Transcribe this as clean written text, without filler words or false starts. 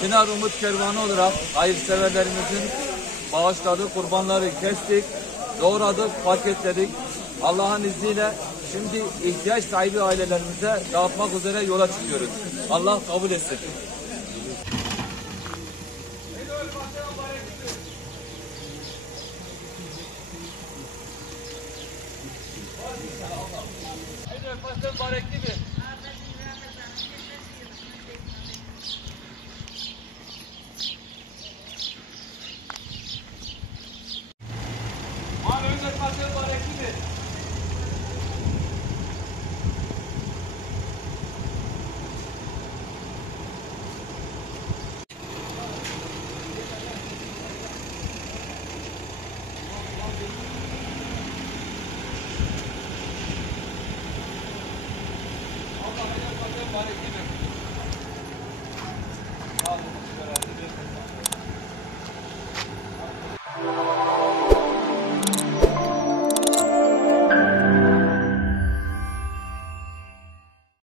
Çınar Umut Kervanı olarak hayırseverlerimizin bağışladığı kurbanları kestik, doğradık, paketledik. Allah'ın izniyle şimdi ihtiyaç sahibi ailelerimize dağıtmak üzere yola çıkıyoruz. Allah kabul etsin. Al.